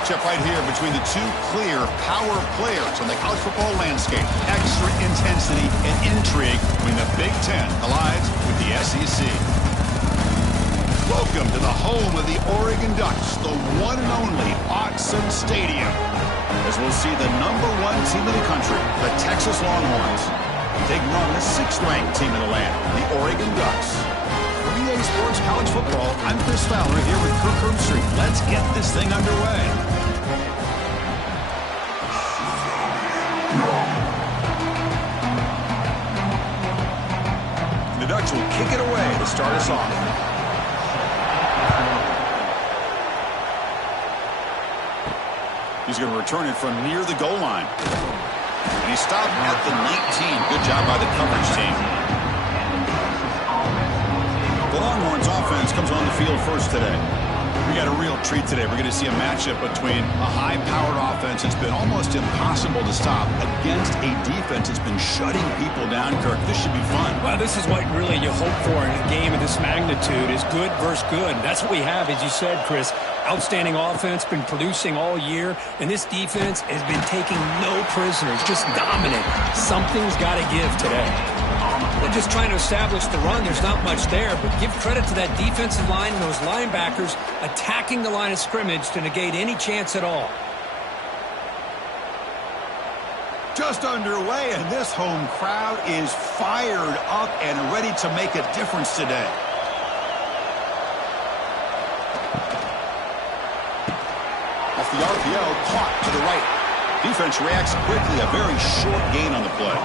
matchup right here between the two clear power players on the college football landscape. Extra intensity and intrigue when the Big Ten collides with the SEC. Welcome to the home of the Oregon Ducks, the one and only Autzen Stadium, as we'll see the #1 team in the country, the Texas Longhorns, taking on the 6th-ranked team in the land, the Oregon Ducks. For EA Sports College Football, I'm Chris Fowler here with Kirk Herbstreit. Let's get this thing underway. The Ducks will kick it away to start us off. He's going to return it from near the goal line. And he stopped at the 19. Good job by the coverage team. The Longhorns offense comes on the field first today. We got a real treat today. We're going to see a matchup between a high-powered offense that's been almost impossible to stop against a defense that's been shutting people down, Kirk. This should be fun. Well, this is what really you hope for in a game of this magnitude is good versus good. That's what we have, as you said, Chris. Outstanding offense, been producing all year, and this defense has been taking no prisoners, just dominant. Something's got to give today. They're just trying to establish the run. There's not much there, but give credit to that defensive line and those linebackers attacking the line of scrimmage to negate any chance at all. Just underway, and this home crowd is fired up and ready to make a difference today. Off the RPO, caught to the right. Defense reacts quickly, a very short gain on the play.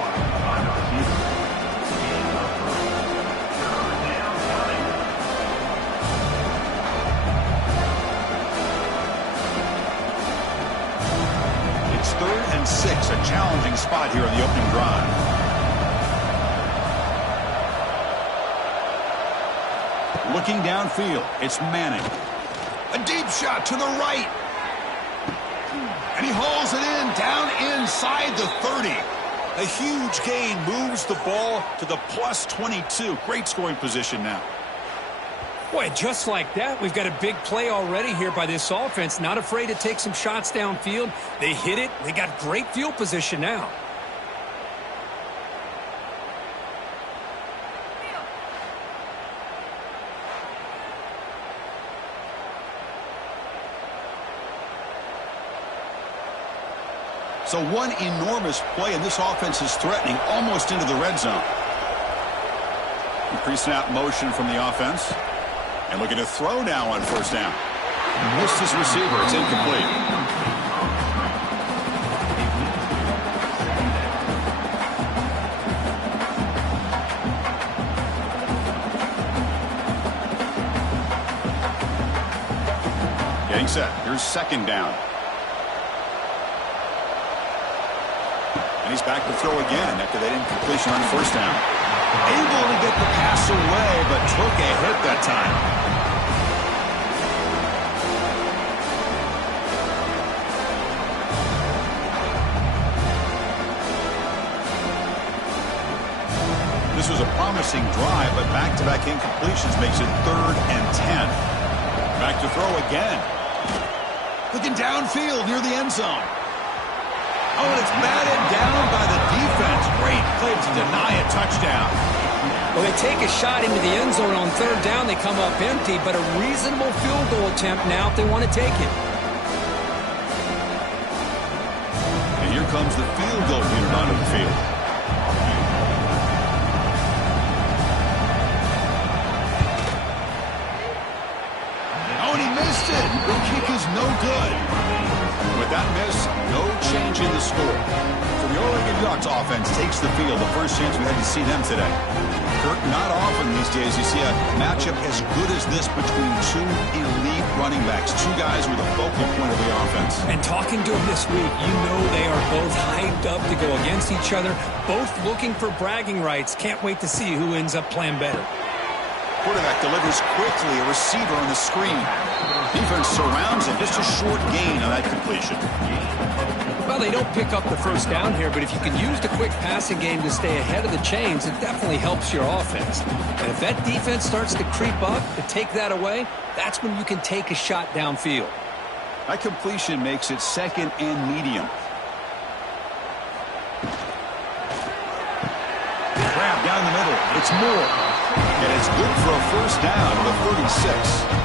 It's 3rd and 6, a challenging spot here in the opening drive. Looking downfield, it's Manning. A deep shot to the right. And he hauls it in, down inside the 30. A huge gain moves the ball to the +22. Great scoring position now. Boy, just like that, we've got a big play already here by this offense. Not afraid to take some shots downfield. They hit it. They got great field position now. So one enormous play, and this offense is threatening almost into the red zone. Pre-snap motion from the offense. And looking to throw now on 1st down. Missed his receiver. It's incomplete. Getting set. Here's 2nd down. And he's back to throw again after that incompletion on 1st down. Able to get the pass away, but took a hit that time. This was a promising drive, but back-to-back incompletions makes it 3rd and 10. Back to throw again. Looking downfield near the end zone. Oh, and it's batted down by the defense. Great play to deny a touchdown. Well, they take a shot into the end zone on 3rd down. They come up empty, but a reasonable field goal attempt now if they want to take it. And here comes the field goal unit onto the field. Oh, and he missed it. The kick is no good. With that miss, no change in the score. So the Oregon Ducks offense takes the field. The first chance we had to see them today. Kirk, not often these days you see a matchup as good as this between two elite running backs. Two guys with a focal point of the offense. And talking to them this week, you know they are both hyped up to go against each other. Both looking for bragging rights. Can't wait to see who ends up playing better. Quarterback delivers quickly, a receiver on the screen. Defense surrounds him, just a short gain on that completion. Well, they don't pick up the 1st down here, but if you can use the quick passing game to stay ahead of the chains, it definitely helps your offense. And if that defense starts to creep up, to take that away, that's when you can take a shot downfield. That completion makes it second and medium. Grab down the middle. It's Moore. And it's good for a first down to the 36.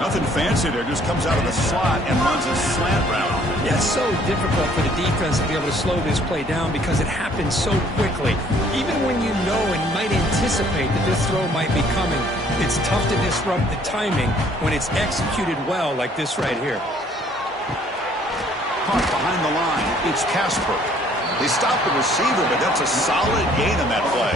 Nothing fancy there. Just comes out of the slot and runs a slant route. Yeah, it's so difficult for the defense to be able to slow this play down because it happens so quickly. Even when you know and might anticipate that this throw might be coming, it's tough to disrupt the timing when it's executed well like this right here. Caught behind the line. It's Casper. They stopped the receiver, but that's a solid gain on that play.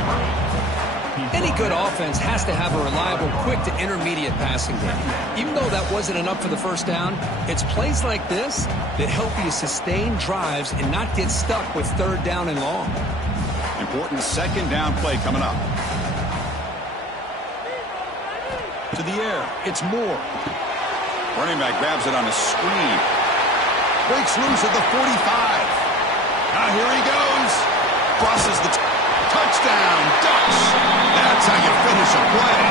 Any good offense has to have a reliable, quick to intermediate passing game. Even though that wasn't enough for the first down, it's plays like this that help you sustain drives and not get stuck with third down and long. Important second down play coming up. To the air, it's Moore. Running back grabs it on a screen. Breaks loose at the 45. Now here he goes. Crosses the touchdown. Ducks. That's how you finish a play.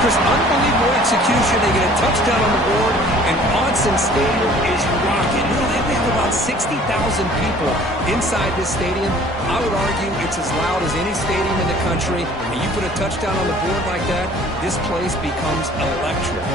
Chris, unbelievable execution. They get a touchdown on the board, and Autzen Stadium is rocking. You know, they have about 60,000 people inside this stadium. I would argue it's as loud as any stadium in the country, and you put a touchdown on the board like that, this place becomes electric.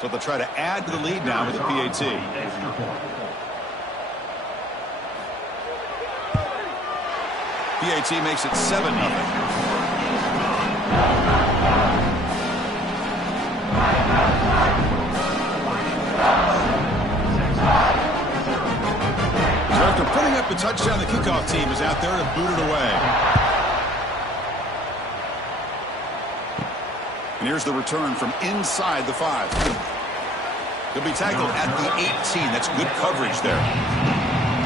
So they'll try to add to the lead now with the PAT. PAT makes it 7-0. So after putting up the touchdown, the kickoff team is out there to boot it away. And here's the return from inside the 5. He'll be tackled at the 18. That's good coverage there.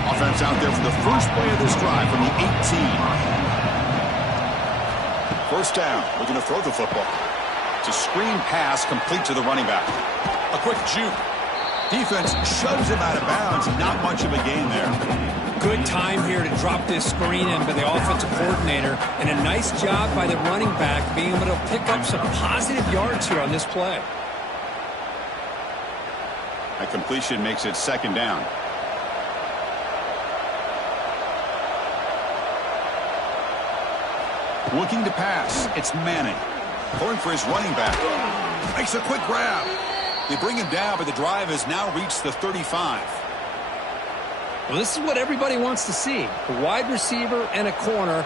Offense out there for the first play of this drive from the 18. First down. Looking to throw the football. It's a screen pass complete to the running back. A quick juke. Defense shoves him out of bounds. Not much of a gain there. Good time here to drop this screen in by the offensive coordinator, and a nice job by the running back being able to pick up some positive yards here on this play. That completion makes it second down. Looking to pass. It's Manning. Going for his running back. Makes a quick grab. They bring him down, but the drive has now reached the 35. Well, this is what everybody wants to see. A wide receiver and a corner,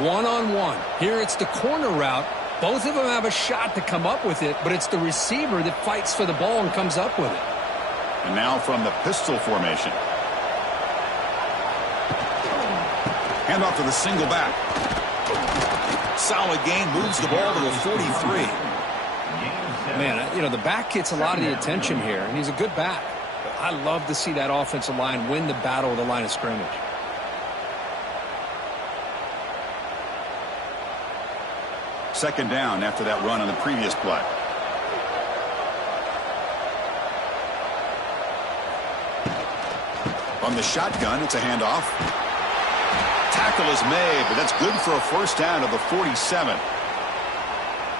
one-on-one. Here it's the corner route. Both of them have a shot to come up with it, but it's the receiver that fights for the ball and comes up with it. And now from the pistol formation. Handoff to the single back. Solid gain, moves the ball to the 43. Man, you know, the back gets a lot of the attention here, and he's a good back. But I love to see that offensive line win the battle of the line of scrimmage. Second down after that run on the previous play. From the shotgun, it's a handoff. Tackle is made, but that's good for a first down to the 47.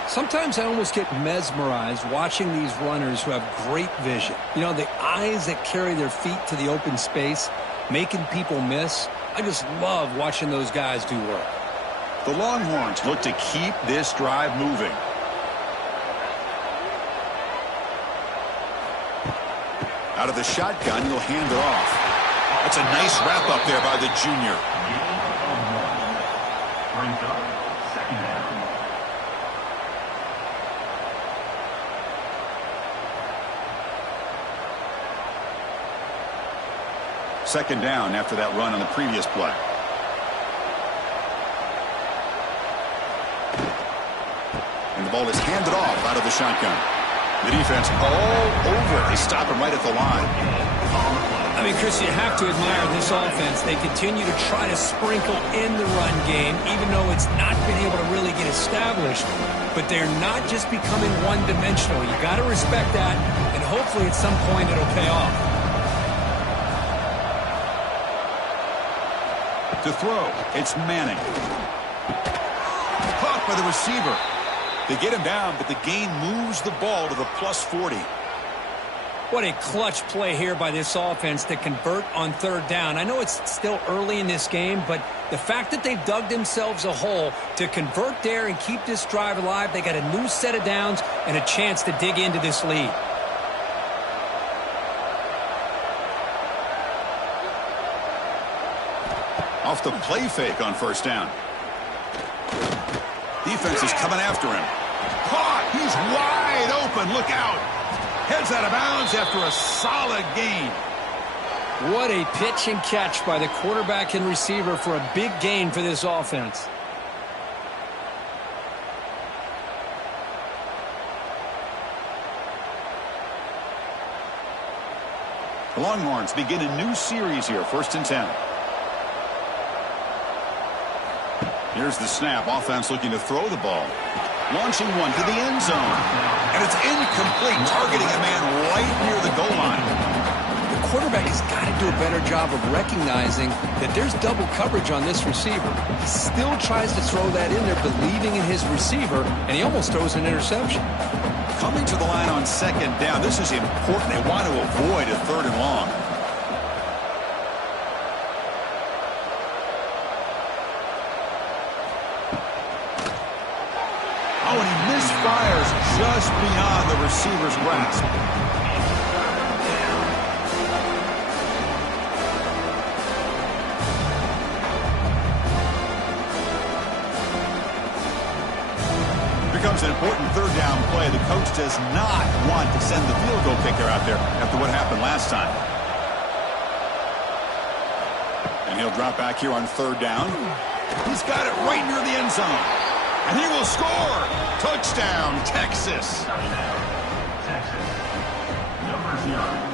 Sometimes I almost get mesmerized watching these runners who have great vision. You know, the eyes that carry their feet to the open space, making people miss. I just love watching those guys do work. The Longhorns look to keep this drive moving. Out of the shotgun, he'll hand it off. That's a nice wrap up there by the junior. Second down after that run on the previous play. And the ball is handed off out of the shotgun. The defense all over it. They stop him right at the line. I mean, Chris, you have to admire this offense. They continue to try to sprinkle in the run game, even though it's not been able to really get established. But they're not just becoming one-dimensional. You got to respect that, and hopefully at some point it'll pay off. To throw, it's Manning. Caught by the receiver. They get him down, but the gain moves the ball to the +40. What a clutch play here by this offense to convert on third down. I know it's still early in this game, but the fact that they've dug themselves a hole to convert there and keep this drive alive, they got a new set of downs and a chance to dig into this lead. Off the play fake on first down. Defense is coming after him. Caught! He's wide open. Look out! Heads out of bounds after a solid gain. What a pitch and catch by the quarterback and receiver for a big gain for this offense. The Longhorns begin a new series here, 1st and 10. Here's the snap. Offense looking to throw the ball. Launching one to the end zone. And it's incomplete, targeting a man right near the goal line. The quarterback has got to do a better job of recognizing that there's double coverage on this receiver. He still tries to throw that in there, believing in his receiver, and he almost throws an interception. Coming to the line on 2nd down. This is important. They want to avoid a 3rd and long. Oh, and he misfires just beyond the receiver's grasp. Becomes an important 3rd down play. The coach does not want to send the field goal kicker out there after what happened last time. And he'll drop back here on 3rd down. He's got it right near the end zone. And he will score. Touchdown, Texas. Texas. Number 0.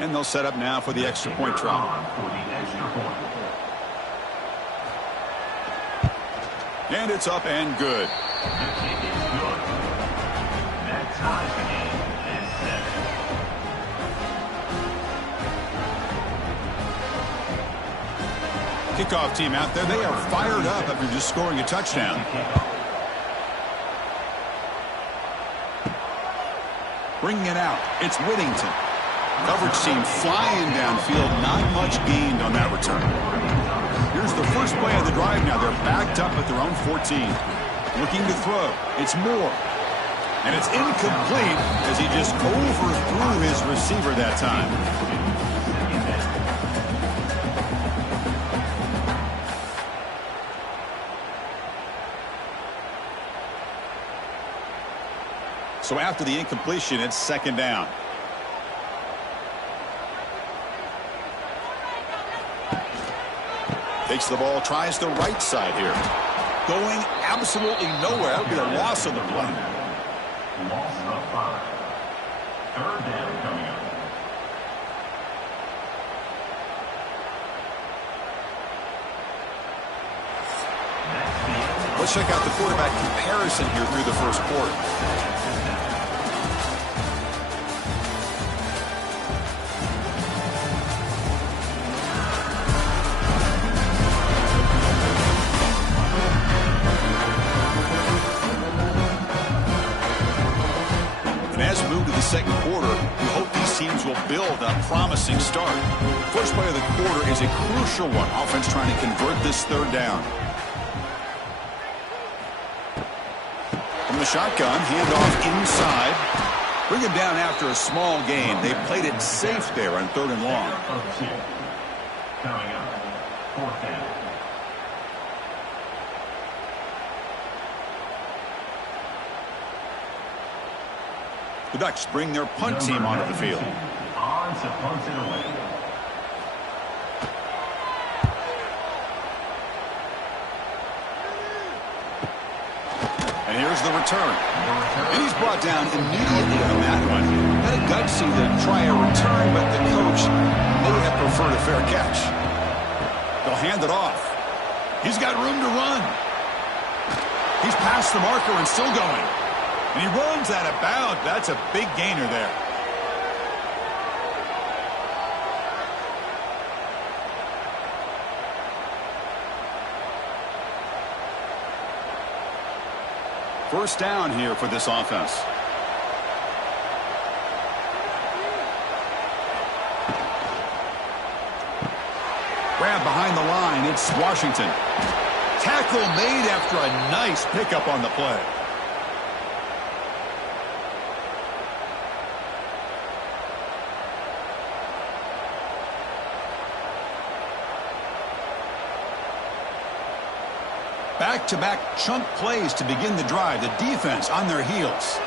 And they'll set up now for the extra point try. And it's up and good. The kick is good. That ties the game at 7. Kickoff team out there. They are fired up after just scoring a touchdown. Bringing it out. It's Whittington. Coverage team flying downfield. Not much gained on that return. Here's the first play of the drive now. They're backed up at their own 14. Looking to throw. It's Moore. And it's incomplete as he just overthrew his receiver that time. So after the incompletion, it's 2nd down. Takes the ball, tries the right side here. Going absolutely nowhere. That would be a loss on the play. Loss of 5. 3rd down coming up. Let's check out the quarterback comparison here through the first quarter. As we move to the 2nd quarter, we hope these teams will build a promising start. First play of the quarter is a crucial one. Offense trying to convert this 3rd down. From the shotgun, handoff inside. Bring him down after a small gain. They played it safe there on 3rd and long. Coming up, 4th down. The Ducks bring their punt team onto the field. On to punt it away. And here's the return. And he's brought down immediately on that one. Had a gutsy to try a return, but the coach may have preferred a fair catch. They'll hand it off. He's got room to run. He's past the marker and still going. And he runs out of bounds. That's a big gainer there. First down here for this offense. Grab behind the line. It's Washington. Tackle made after a nice pickup on the play. Back-to-back chunk plays to begin the drive. The defense on their heels.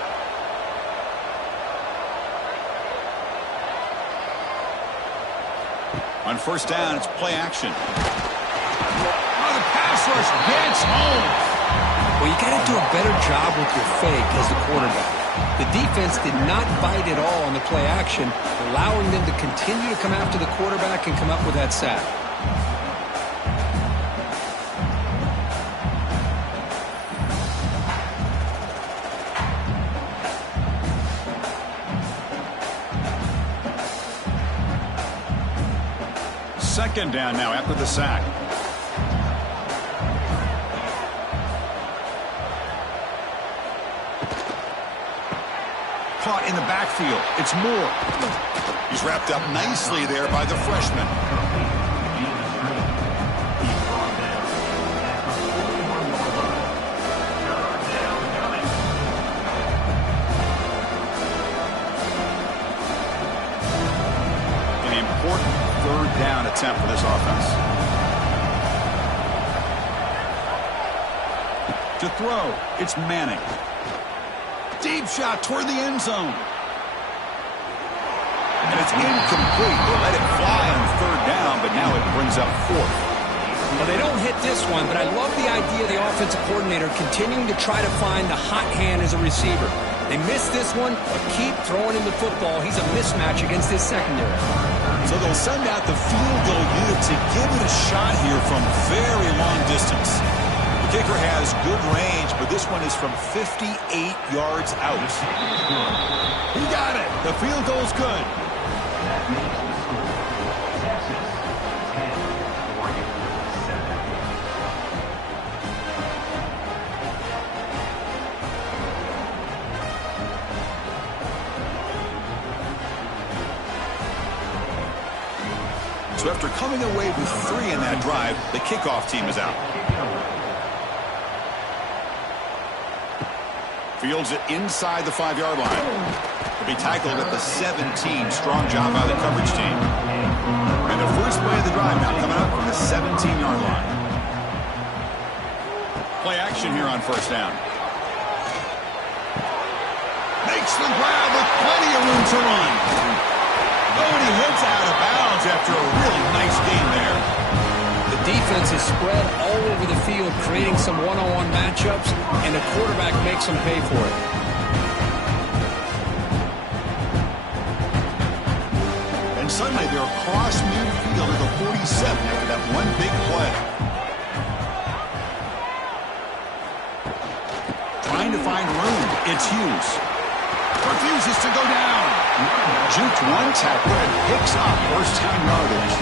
On first down, it's play action. Oh, the pass rush gets home. Well, you got to do a better job with your fake as the quarterback. The defense did not bite at all on the play action, allowing them to continue to come after the quarterback and come up with that sack. Second down now after the sack. Caught in the backfield. It's Moore. He's wrapped up nicely there by the freshman. An important third down attempt for this offense. To throw, it's Manning. Deep shot toward the end zone. And it's incomplete. They let it fly on third down, but now it brings up 4th. Well, they don't hit this one, but I love the idea of the offensive coordinator continuing to try to find the hot hand as a receiver. They missed this one, but keep throwing him the football. He's a mismatch against this secondary. So they'll send out the field goal unit to give it a shot here from very long distance. The kicker has good range, but this one is from 58 yards out. He got it. The field goal's good. That makes the score. Texas 10, Oregon 7. So after coming away with 3 in that drive, the kickoff team is out. Fields it inside the 5-yard line. He'll be tackled at the 17. Strong job by the coverage team. And the first play of the drive now coming up from the 17-yard line. Play action here on first down. Makes the grab with plenty of room to run. Oh, and he heads out of bounds after a really nice game there. The defense is spread all over the field, creating some one-on-one matchups, and the quarterback makes them pay for it. And suddenly they're across midfield at the 47 after that one big play. Trying to find room. It's Hughes. Refuses to go down. Juked one tackle and picks up first down yardage.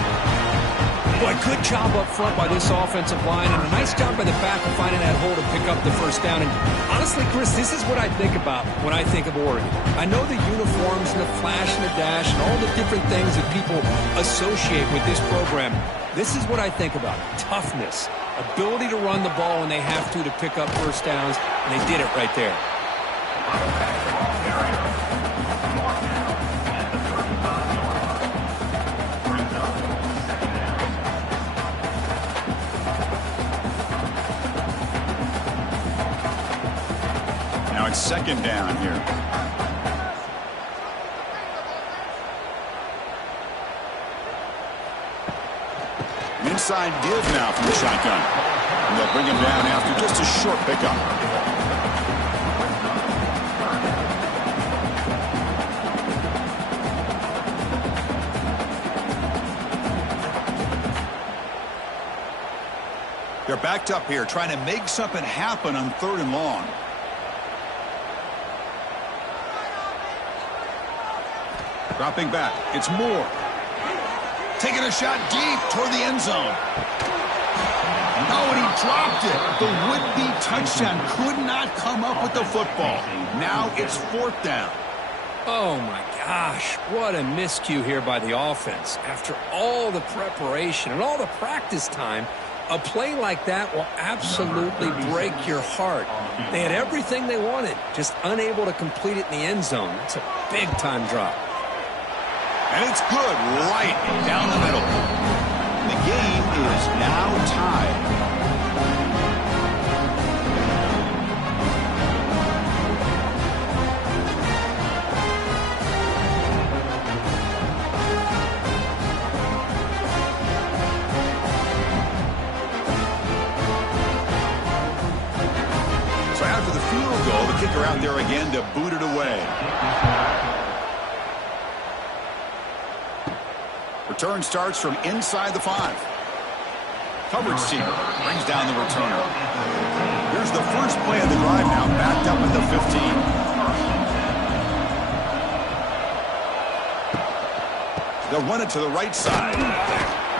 Boy, good job up front by this offensive line, and a nice job by the back of finding that hole to pick up the first down. And honestly, Chris, this is what I think about when I think of Oregon. I know the uniforms and the flash and the dash and all the different things that people associate with this program. This is what I think about. Toughness, ability to run the ball when they have to pick up first downs, and they did it right there. it's second down here. Inside give now from the shotgun. And they'll bring him down after just a short pickup. They're backed up here, trying to make something happen on 3rd and long. Dropping back, it's Moore. Taking a shot deep toward the end zone. Oh, and he dropped it. The would-be touchdown could not come up with the football. Now it's 4th down. Oh, my gosh. What a miscue here by the offense. After all the preparation and all the practice time, a play like that will absolutely break your heart. They had everything they wanted, just unable to complete it in the end zone. It's a big-time drop. And it's good right down the middle. The game is now tied. So after the field goal, the kicker out there again to boot it away. Return starts from inside the 5. Coverage team brings down the returner. Here's the first play of the drive now, backed up at the 15. They'll run it to the right side.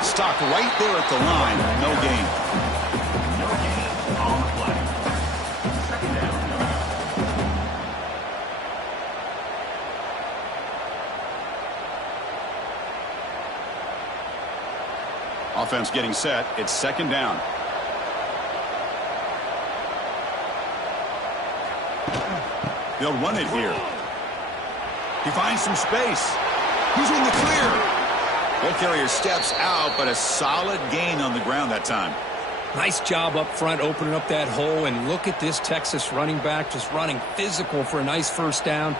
Stopped right there at the line. No gain. On the play. Second down. Offense getting set. It's second down. They'll run it here. He finds some space. He's in the clear. Ball carrier steps out, but a solid gain on the ground that time. Nice job up front opening up that hole, and look at this Texas running back just running physical for a nice first down.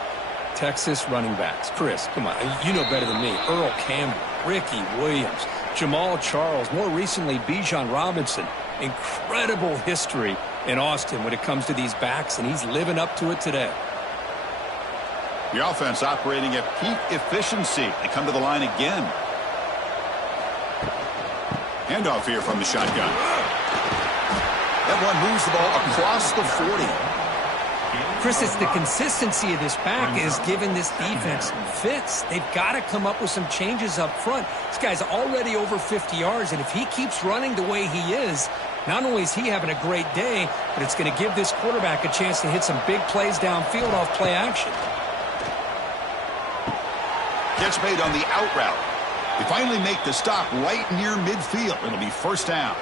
Texas running backs. Chris, come on, you know better than me. Earl Campbell, Ricky Williams, Jamal Charles, more recently Bijan Robinson. Incredible history in Austin when it comes to these backs, and he's living up to it today. The offense operating at peak efficiency. They come to the line again. Handoff here from the shotgun. That one moves the ball across the 40. Chris, it's the consistency of this back is giving this defense fits. They've got to come up with some changes up front. This guy's already over 50 yards, and if he keeps running the way he is, not only is he having a great day, but it's going to give this quarterback a chance to hit some big plays downfield off play action. Catch made on the out route. They finally make the stop right near midfield. It'll be first down.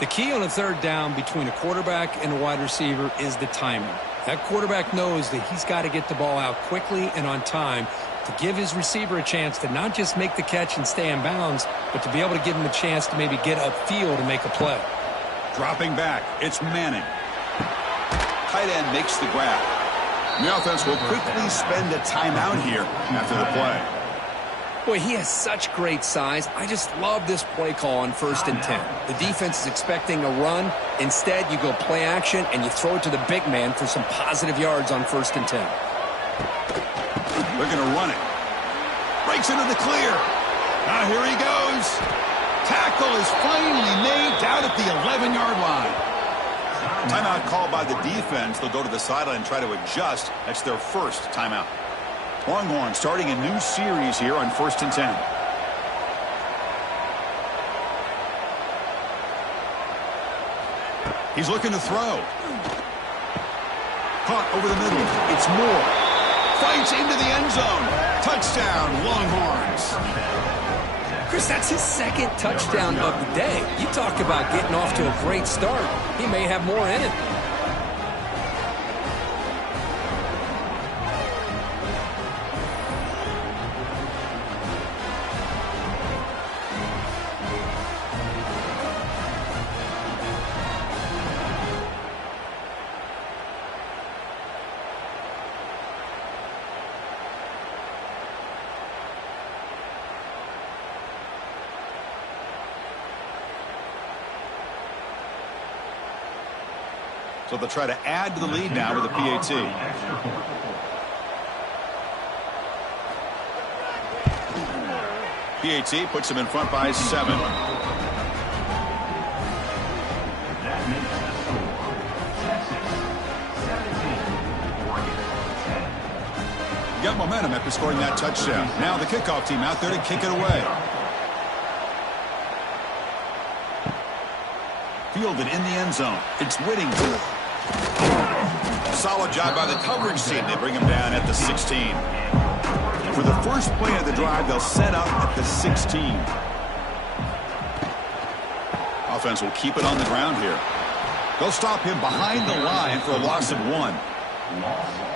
The key on a third down between a quarterback and a wide receiver is the timing. That quarterback knows that he's got to get the ball out quickly and on time to give his receiver a chance to not just make the catch and stay in bounds, but to be able to give him a chance to maybe get upfield and make a play. Dropping back, it's Manning. Tight end makes the grab. The offense will quickly spend a timeout here after the play. Boy, he has such great size. I just love this play call on 1st and 10. The defense is expecting a run. Instead, you go play action, and you throw it to the big man for some positive yards on 1st and 10. They're going to run it. Breaks into the clear. Now here he goes. Tackle is finally made down at the 11-yard line. Timeout called by the defense. They'll go to the sideline and try to adjust. That's their first timeout. Longhorn starting a new series here on 1st and 10. He's looking to throw. Caught over the middle. It's Moore. Fights into the end zone. Touchdown, Longhorns. Chris, that's his second touchdown of the day. You talk about getting off to a great start. He may have more in it. So they'll try to add to the lead now with a PAT. PAT puts them in front by 7. That makes the score Texas 17, Oregon 10. Got momentum after scoring that touchdown. Now the kickoff team out there to kick it away. Fielded in the end zone. It's Whittington. Solid job by the coverage team. They bring him down at the 16. For the first play of the drive, they'll set up at the 16. Offense will keep it on the ground here. They'll stop him behind the line for a loss of 1. Loss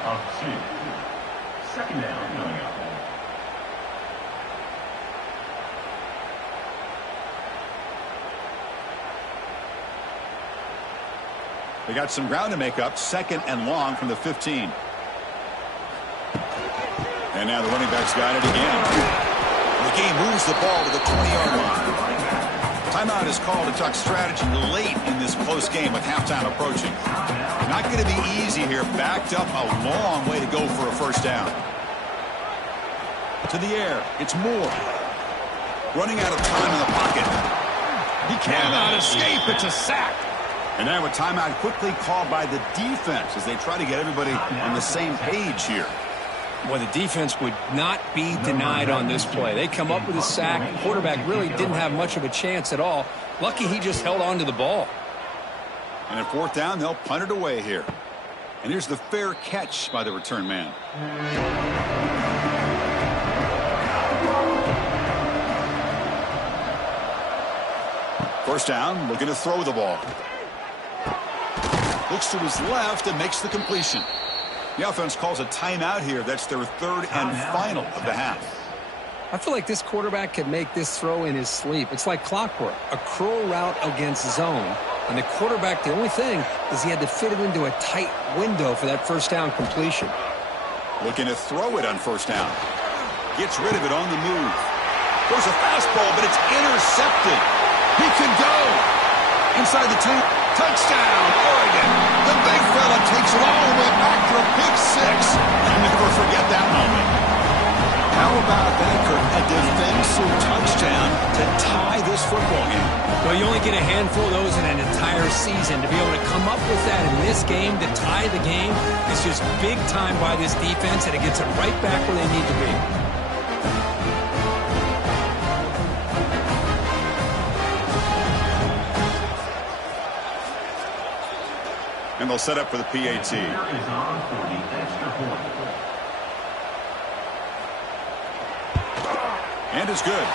of 2. Second down coming up. They got some ground to make up. 2nd and long from the 15. And now the running back's got it again. McGee moves the ball to the 20-yard line. Timeout is called to talk strategy late in this close game with halftime approaching. Not going to be easy here. Backed up a long way to go for a first down. To the air. It's Moore. Running out of time in the pocket. He cannot escape. It's a sack. And now a timeout quickly called by the defense as they try to get everybody on the same page here. Well, the defense would not be denied on this play. They come up with a sack. The quarterback really didn't have much of a chance at all. Lucky he just held on to the ball. And at 4th down, they'll punt it away here. And here's the fair catch by the return man. First down, looking to throw the ball. Looks to his left and makes the completion. The offense calls a timeout here. That's their 3rd and final of the half. I feel like this quarterback could make this throw in his sleep. It's like clockwork. A curl route against zone. And the quarterback, the only thing is he had to fit it into a tight window for that first down completion. Looking to throw it on first down. Gets rid of it on the move. There's a fastball, but it's intercepted. He could go. Inside the 2. Touchdown, Oregon. The big fella takes it all the way back for a pick 6. I'll never forget that moment. How about that, Kurt? A defensive touchdown to tie this football game. Well, you only get a handful of those in an entire season. To be able to come up with that in this game, to tie the game, is just big time by this defense, and it gets them right back where they need to be. And they'll set up for the PAT. Is on for the extra point. And it's good.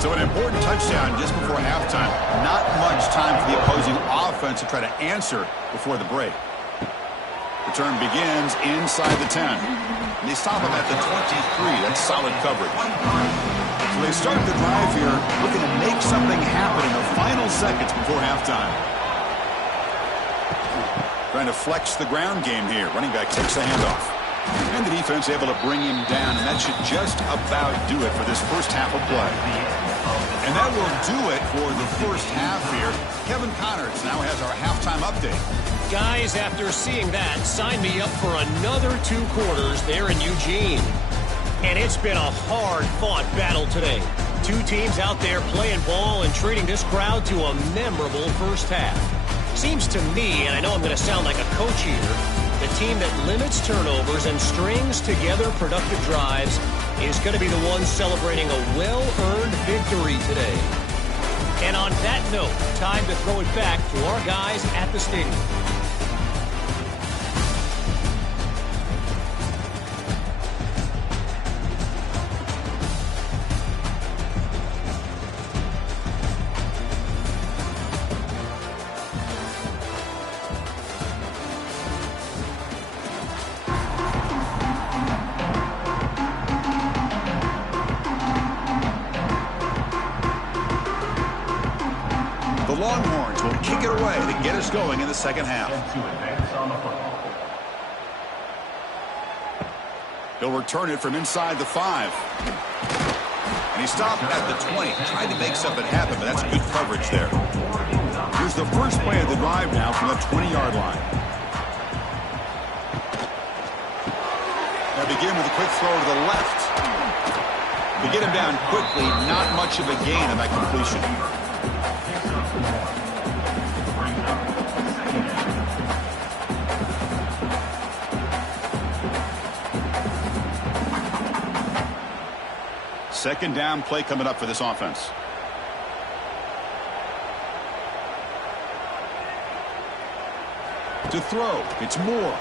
So an important touchdown just before halftime. Not much time for the opposing offense to try to answer before the break. Return begins inside the 10. And they stop him at the 23. That's solid coverage. So they start the drive here looking to make something happen in the final seconds before halftime. Trying to flex the ground game here. Running back takes the handoff. And the defense able to bring him down, and that should just about do it for this first half of play. And that will do it for the first half here. Kevin Connors now has our halftime update. Guys, after seeing that, sign me up for another 2 quarters there in Eugene. And it's been a hard-fought battle today. 2 teams out there playing ball and treating this crowd to a memorable first half. Seems to me, and I know I'm going to sound like a coach here, the team that limits turnovers and strings together productive drives is going to be the one celebrating a well-earned victory today. And on that note, time to throw it back to our guys at the stadium. The Longhorns will kick it away to get us going in the second half. To advance on the football. He'll return it from inside the 5. And he stopped at the 20. Tried to make something happen, but that's good coverage there. Here's the first play of the drive now from the 20-yard line. Now begin with a quick throw to the left. To get him down quickly, not much of a gain on that completion. Second down play coming up for this offense. To throw, it's Moore.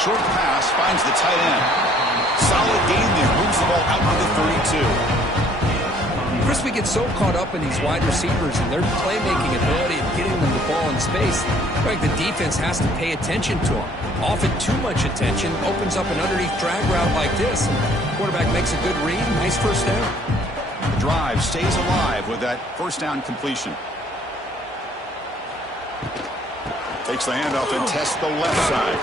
Short pass finds the tight end. Solid gain there, moves the ball out to the 32. Chris, we get so caught up in these wide receivers and their playmaking ability and getting them the ball in space. Like the defense has to pay attention to them. Often too much attention opens up an underneath drag route like this. And the quarterback makes a good read. Nice first down. The drive stays alive with that first down completion. Takes the handoff and tests the left side.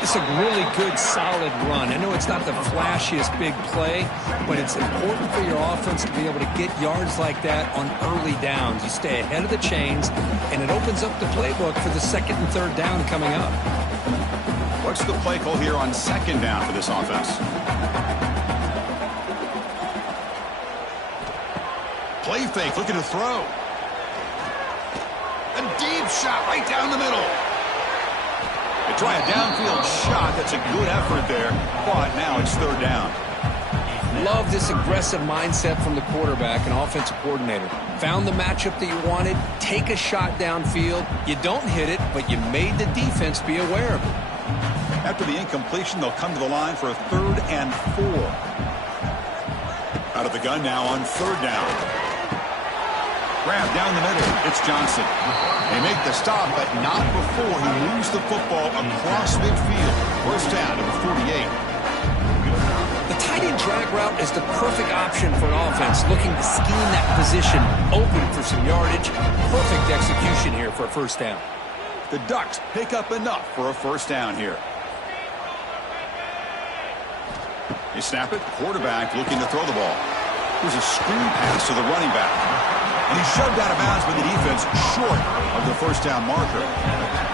It's a really good, solid run. I know it's not the flashiest big play, but it's important for your offense to be able to get yards like that on early downs. You stay ahead of the chains, and it opens up the playbook for the second and third down coming up. What's the play call here on second down for this offense? Play fake, looking to throw. A deep shot right down the middle. They try a downfield shot. That's a good effort there, but now it's third down. Love this aggressive mindset from the quarterback and offensive coordinator. Found the matchup that you wanted, take a shot downfield. You don't hit it, but you made the defense be aware of it. After the incompletion, they'll come to the line for a 3rd and 4. Out of the gun now on third down. Grab down the middle. It's Johnson. They make the stop, but not before he moves the football across midfield. First down to the 48. The tight end drag route is the perfect option for an offense looking to scheme that position open for some yardage. Perfect execution here for a first down. The Ducks pick up enough for a first down here. They snap it. Quarterback looking to throw the ball. Here's a screen pass to the running back. And he's shoved out of bounds by the defense short of the first down marker.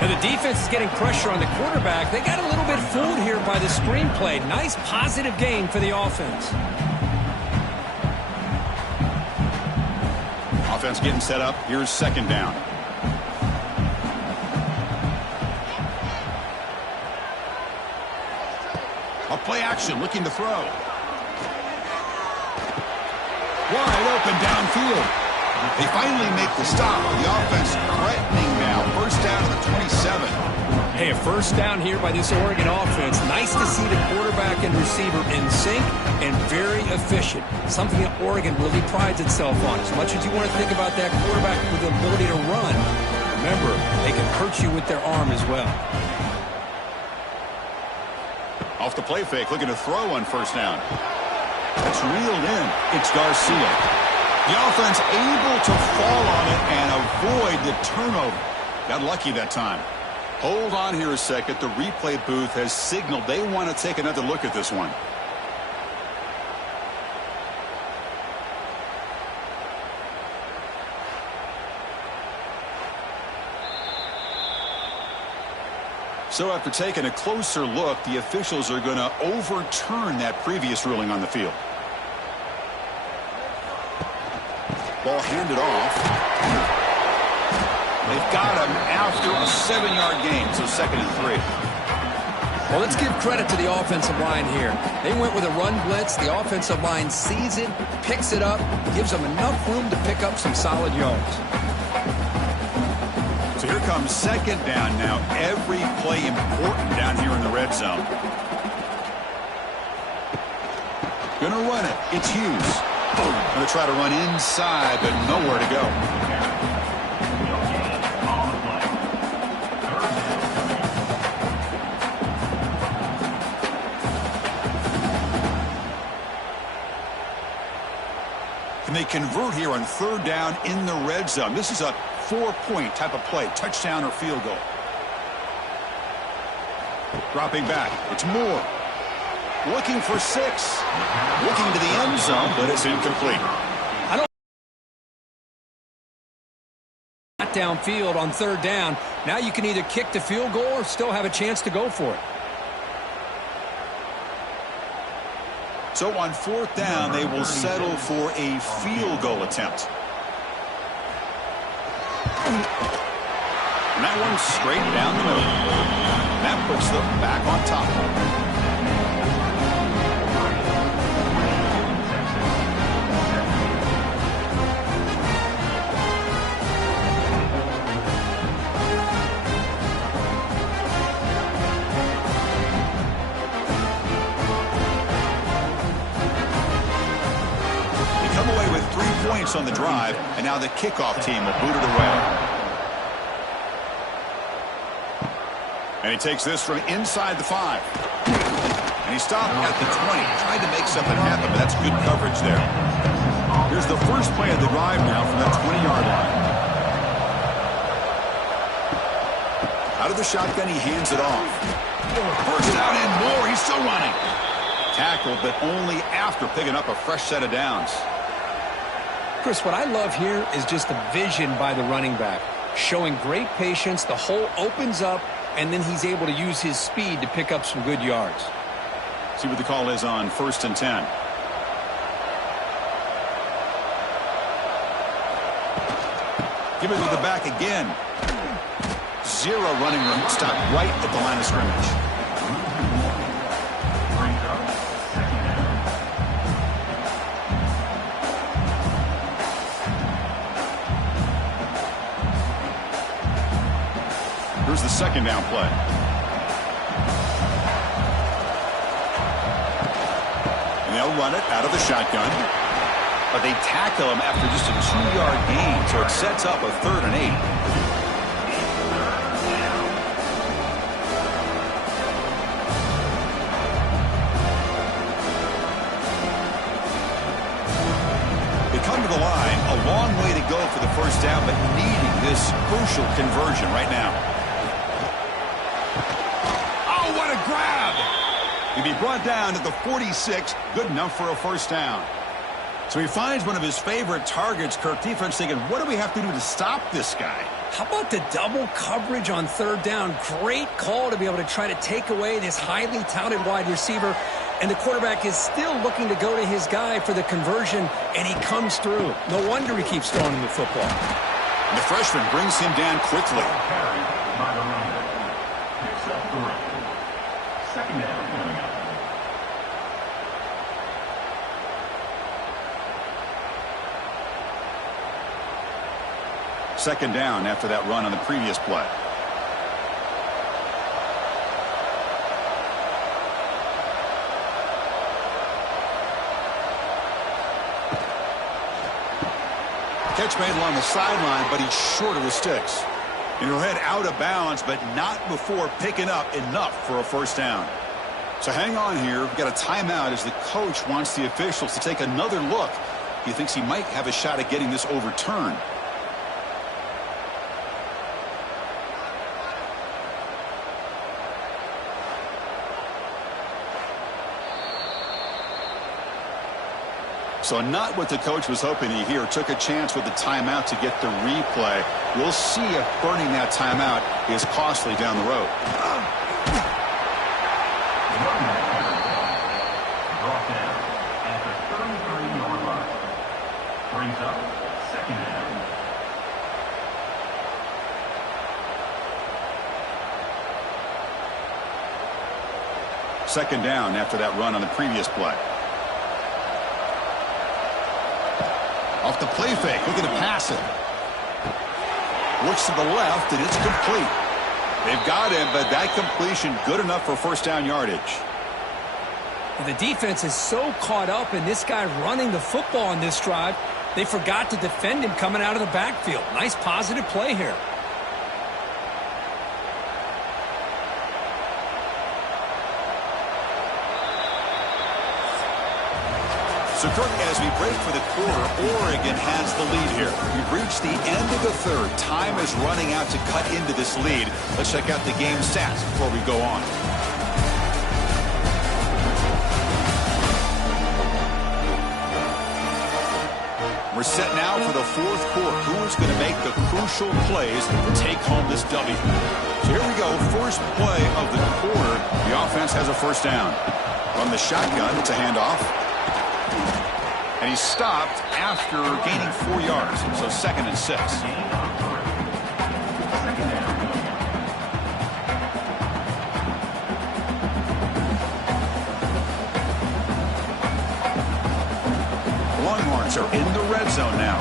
And the defense is getting pressure on the quarterback. They got a little bit fooled here by the screen play. Nice positive gain for the offense. Offense getting set up. Here's second down. A play action looking to throw. Wide open downfield. They finally make the stop. The offense threatening now. First down to the 27. Hey, a first down here by this Oregon offense. Nice to see the quarterback and receiver in sync and very efficient. Something that Oregon really prides itself on. As much as you want to think about that quarterback with the ability to run, remember, they can hurt you with their arm as well. Off the play fake, looking to throw on first down. That's reeled in. It's Garcia. The offense able to fall on it and avoid the turnover. Got lucky that time. Hold on here a second. The replay booth has signaled they want to take another look at this one. So after taking a closer look, the officials are going to overturn that previous ruling on the field. Ball handed off. They've got him after a 7-yard gain, so 2nd and 3. Well, let's give credit to the offensive line here. They went with a run blitz. The offensive line sees it, picks it up, gives them enough room to pick up some solid yards. So here comes second down now. Every play important down here in the red zone. Gonna run it. It's Hughes. Gonna try to run inside, but nowhere to go. Can they convert here on third down in the red zone? This is a 4-point type of play, touchdown or field goal. Dropping back, it's Moore. looking for 6. Looking to the end zone, but it's incomplete. Downfield on 3rd down. Now you can either kick the field goal or still have a chance to go for it. So on 4th down, they will settle for a field goal attempt. And that one's straight down the middle. That puts them back on top. Points on the drive, and now the kickoff team will boot it away. And he takes this from inside the 5. And he stopped at the 20. Tried to make something happen, but that's good coverage there. Here's the first play of the drive now from that 20-yard line. Out of the shotgun, he hands it off. First down and more. He's still running. Tackled, but only after picking up a fresh set of downs. Chris, what I love here is just the vision by the running back. Showing great patience, the hole opens up, and then he's able to use his speed to pick up some good yards. See what the call is on 1st and 10. Give it to the back again. 0 running room. Stopped right at the line of scrimmage. Here's the 2nd down play. And they'll run it out of the shotgun. But they tackle him after just a 2-yard gain, so it sets up a 3rd and 8. They come to the line, a long way to go for the first down, but needing this crucial conversion right now. What a grab! He'll be brought down at the 46, good enough for a first down. So he finds one of his favorite targets. Kirk, defense thinking, what do we have to do to stop this guy? How about the double coverage on 3rd down? Great call to be able to try to take away this highly touted wide receiver. And the quarterback is still looking to go to his guy for the conversion, and he comes through. No wonder he keeps throwing him the football. And the freshman brings him down quickly. Second down coming up. Second down after that run on the previous play. Catch made along the sideline, but he's short of the sticks. And he'll head out of bounds, but not before picking up enough for a first down. So hang on here. We've got a timeout as the coach wants the officials to take another look. He thinks he might have a shot at getting this overturned. So not what the coach was hoping to hear. Took a chance with the timeout to get the replay. We'll see if burning that timeout is costly down the road. Brought down at the 33-yard line. Brings up 2nd down. Second down after that run on the previous play. Off the play fake, looking to pass it. Looks to the left, and it's complete. They've got him, but that completion good enough for first down yardage. The defense is so caught up in this guy running the football on this drive, they forgot to defend him coming out of the backfield. Nice positive play here. So, Kirk, as we break for the quarter, Oregon has the lead here. We've reached the end of the third. Time is running out to cut into this lead. Let's check out the game stats before we go on. We're set now for the fourth quarter. Who is going to make the crucial plays to take home this W? So here we go. First play of the quarter. The offense has a first down. From the shotgun, it's a handoff. And he stopped after gaining 4 yards. So 2nd and 6. Longhorns are in the red zone now.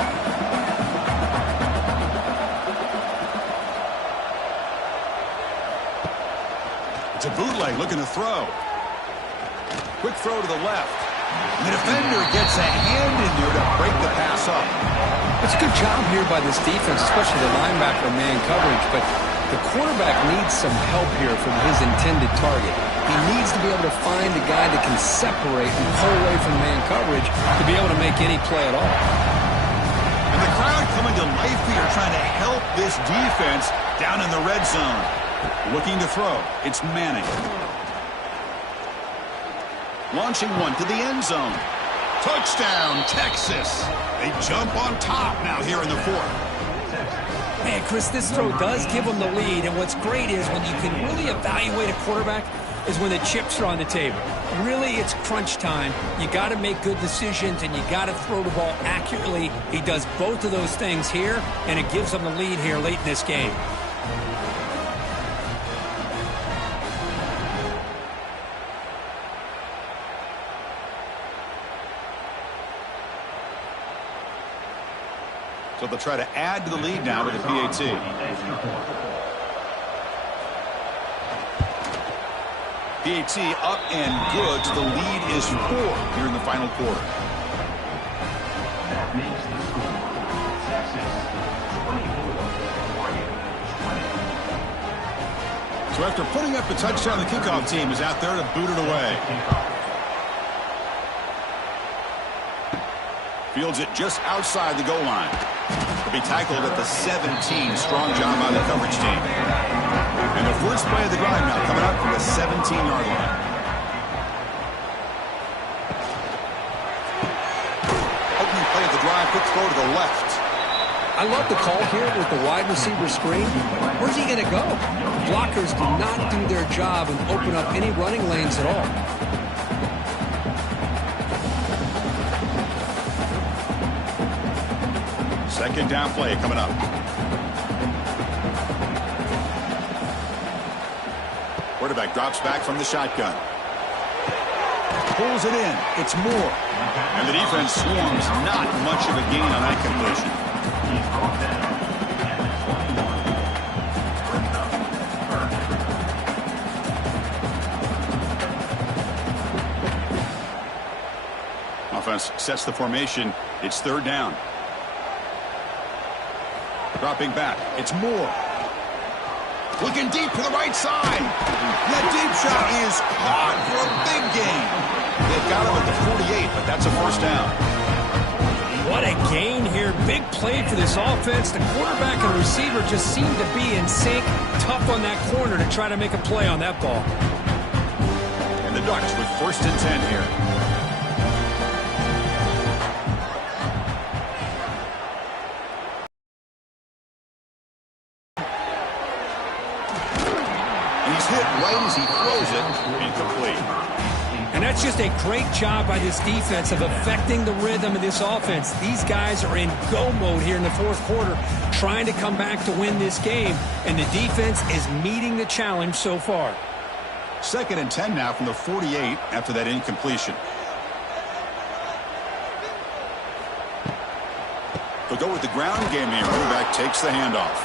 It's a bootleg looking to throw. Quick throw to the left. The defender gets a hand in there to break the pass up. It's a good job here by this defense, especially the linebacker man coverage, but the quarterback needs some help here from his intended target. He needs to be able to find a guy that can separate and pull away from man coverage to be able to make any play at all. And the crowd coming to life here, trying to help this defense down in the red zone. Looking to throw. It's Manning. Launching one to the end zone. Touchdown, Texas. They jump on top now here in the fourth. Man, Chris, this throw does give them the lead, and what's great is when you can really evaluate a quarterback is when the chips are on the table. Really, it's crunch time. You got to make good decisions, and you got to throw the ball accurately. He does both of those things here, and it gives them the lead here late in this game. So they'll try to add to the lead now with the PAT. PAT up and good. So the lead is 4 here in the final quarter. That makes the score Texas 24, Oregon 20. So after putting up a touchdown, the kickoff team is out there to boot it away. Fields it just outside the goal line. He'll be tackled at the 17. Strong job by the coverage team. And the first play of the drive now coming up from the 17-yard line. Opening play of the drive, quick throw to the left. I love the call here with the wide receiver screen. Where's he going to go? Blockers do not do their job and open up any running lanes at all. Second down play coming up. Quarterback drops back from the shotgun. Pulls it in. It's Moore. And the defense swarms. Not much of a gain on that completion. Offense sets the formation. It's third down. Dropping back. It's Moore. Looking deep to the right side. That deep shot is caught for a big gain. They've got him at the 48, but that's a first down. What a gain here. Big play for this offense. The quarterback and receiver just seem to be in sync. Tough on that corner to try to make a play on that ball. And the Ducks with 1st and 10 here. As he throws it, incomplete. And that's just a great job by this defense of affecting the rhythm of this offense. These guys are in go mode here in the fourth quarter, trying to come back to win this game, and the defense is meeting the challenge so far. 2nd and 10 now from the 48 after that incompletion. They'll go with the ground game here. Quarterback takes the handoff.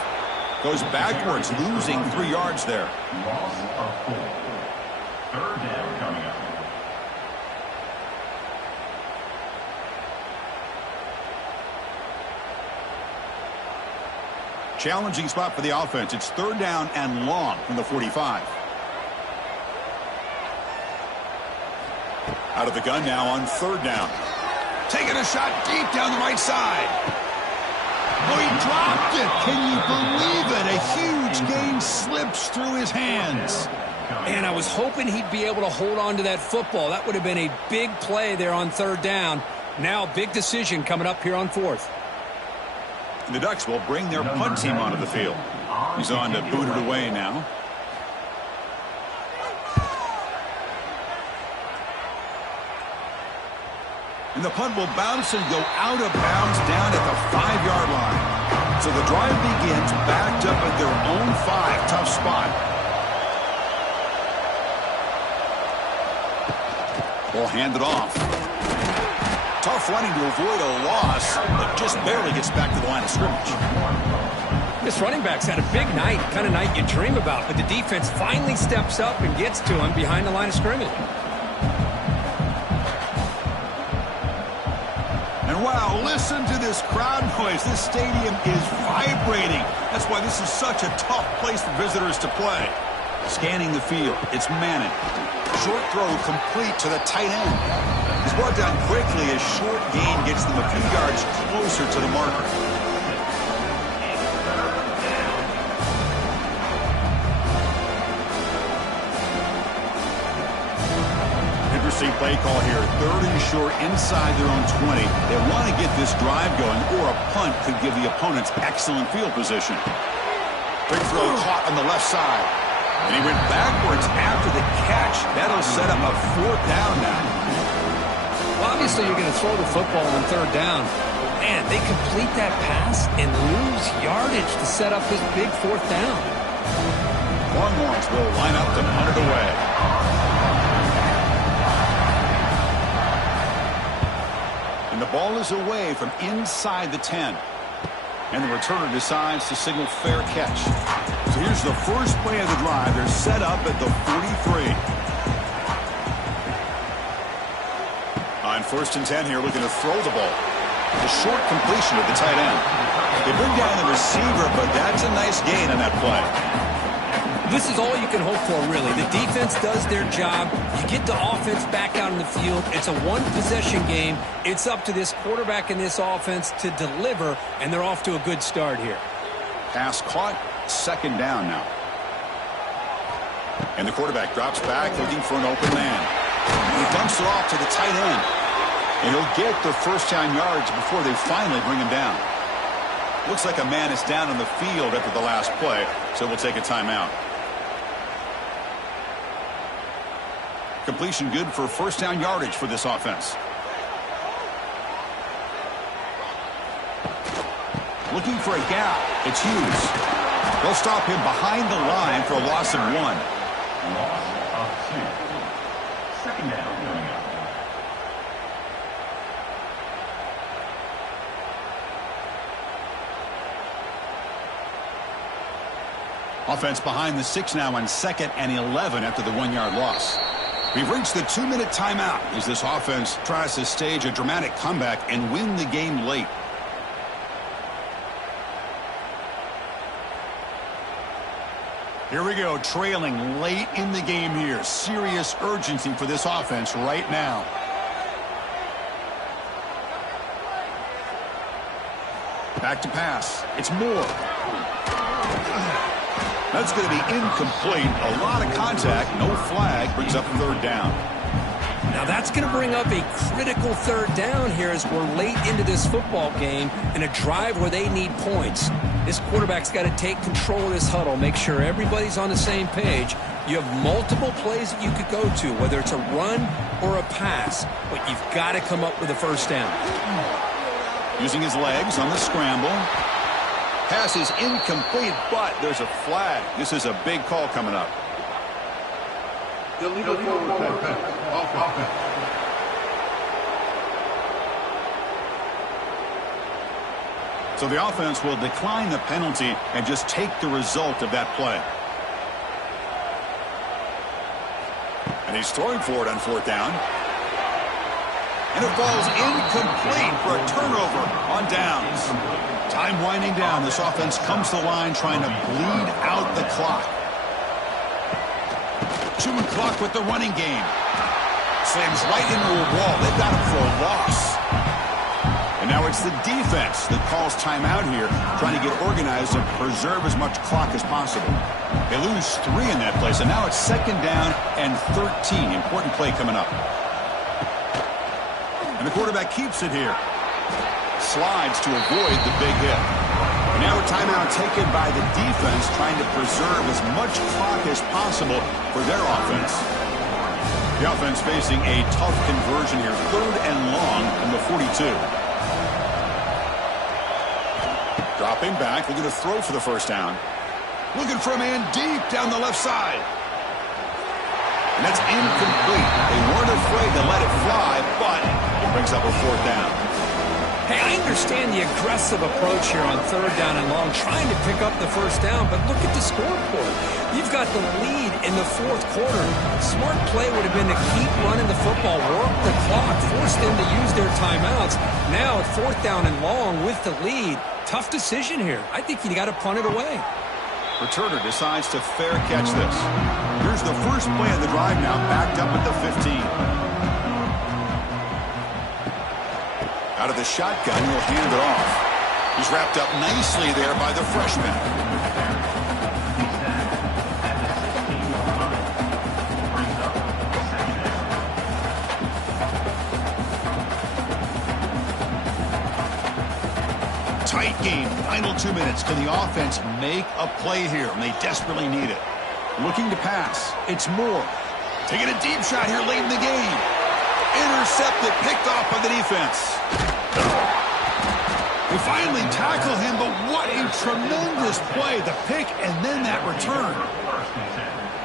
Goes backwards, losing 3 yards there. Loss of 4. Third down coming up. Challenging spot for the offense. It's third down and long from the 45. Out of the gun now on third down. Taking a shot deep down the right side. Oh, he dropped it. Can you believe it? A huge gain slips through his hands. And I was hoping he'd be able to hold on to that football. That would have been a big play there on third down. Now, big decision coming up here on 4th. And the Ducks will bring their punt team onto the field. He's on to boot it away now. And the punt will bounce and go out of bounds down at the 5-yard line. So the drive begins backed up at their own 5. Tough spot. Will hand it off. Tough running to avoid a loss, but just barely gets back to the line of scrimmage. This running back's had a big night, kind of night you dream about, but the defense finally steps up and gets to him behind the line of scrimmage. And wow, listen to this crowd noise. This stadium is vibrating. That's why this is such a tough place for visitors to play. Scanning the field, it's Manning. Short throw complete to the tight end. He's brought down quickly as short gain gets them a few yards closer to the marker. Interesting play call here. 3rd and short inside their own 20. They want to get this drive going, or a punt could give the opponents excellent field position. Quick throw caught on the left side. And he went backwards after the catch. That'll set up a 4th down now. Well, obviously, you're going to throw the football on 3rd down. Man, they complete that pass and lose yardage to set up this big 4th down. Longhorns will line up to punt it away. And the ball is away from inside the 10. And the returner decides to signal fair catch. So here's the first play of the drive. They're set up at the 43. On 1st and 10 here, looking to throw the ball. The short completion of the tight end. They bring down the receiver, but that's a nice gain on that play. This is all you can hope for, really. The defense does their job. You get the offense back out in the field. It's a one-possession game. It's up to this quarterback and this offense to deliver, and they're off to a good start here. Pass caught, 2nd down now. And the quarterback drops back looking for an open man. And he dumps it off to the tight end. And he'll get the 1st down yards before they finally bring him down. Looks like a man is down on the field after the last play, so we'll take a timeout. Completion good for 1st down yardage for this offense. Looking for a gap. It's Hughes. They'll stop him behind the line for a loss of 1. Loss of 2. 2nd down coming up. Offense behind the 6 now on 2nd and 11 after the 1-yard loss. We've reached the 2-minute timeout as this offense tries to stage a dramatic comeback and win the game late. Here we go, trailing late in the game here. Serious urgency for this offense right now. Back to pass. It's Moore. That's going to be incomplete. A lot of contact. No flag. Brings up 3rd down. Now that's going to bring up a critical 3rd down here as we're late into this football game in a drive where they need points. This quarterback's got to take control of this huddle, make sure everybody's on the same page. You have multiple plays that you could go to, whether it's a run or a pass, but you've got to come up with a 1st down. Using his legs on the scramble. Pass is incomplete, but there's a flag. This is a big call coming up. Illegal forward pass. Offense. So the offense will decline the penalty and just take the result of that play. And he's throwing for it on 4th down. And it falls incomplete for a turnover on downs. Time winding down. This offense comes to the line trying to bleed out the clock. Chewing clock with the running game. Slams right into a wall. They've got him for a loss. And now it's the defense that calls timeout here, trying to get organized and preserve as much clock as possible. They lose 3 in that play, so now it's 2nd down and 13. Important play coming up. And the quarterback keeps it here. Slides to avoid the big hit. And now a timeout taken by the defense, trying to preserve as much clock as possible for their offense. The offense facing a tough conversion here. 3rd and long from the 42. Dropping back, looking to throw for the first down. Looking for a man deep down the left side. And that's incomplete. They weren't afraid to let it fly, but it brings up a 4th down. Hey, I understand the aggressive approach here on 3rd down and long, trying to pick up the first down, but look at the scoreboard. You've got the lead in the 4th quarter. Smart play would have been to keep running the football, work the clock, force them to use their timeouts. Now at 4th down and long with the lead, tough decision here. I think you got to punt it away. Returner decides to fair catch this. Here's the first play of the drive now, backed up at the 15. Out of the shotgun, he'll hand it off. He's wrapped up nicely there by the freshman. Tight game, final 2 minutes. Can the offense make a play here? And they desperately need it. Looking to pass. It's Moore. Taking a deep shot here late in the game. Intercepted, picked off by the defense. They finally tackle him, but what a tremendous play. The pick and then that return.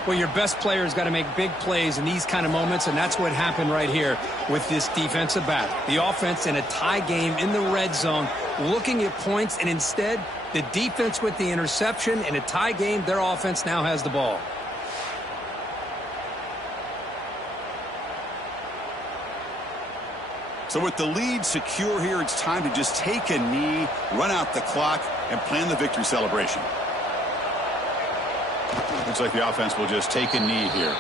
Well, your best player's got to make big plays in these kind of moments, and that's what happened right here with this defensive battle. The offense in a tie game in the red zone, looking at points, and instead, the defense with the interception. In a tie game, their offense now has the ball. So with the lead secure here, it's time to just take a knee, run out the clock, and plan the victory celebration. Looks like the offense will just take a knee here.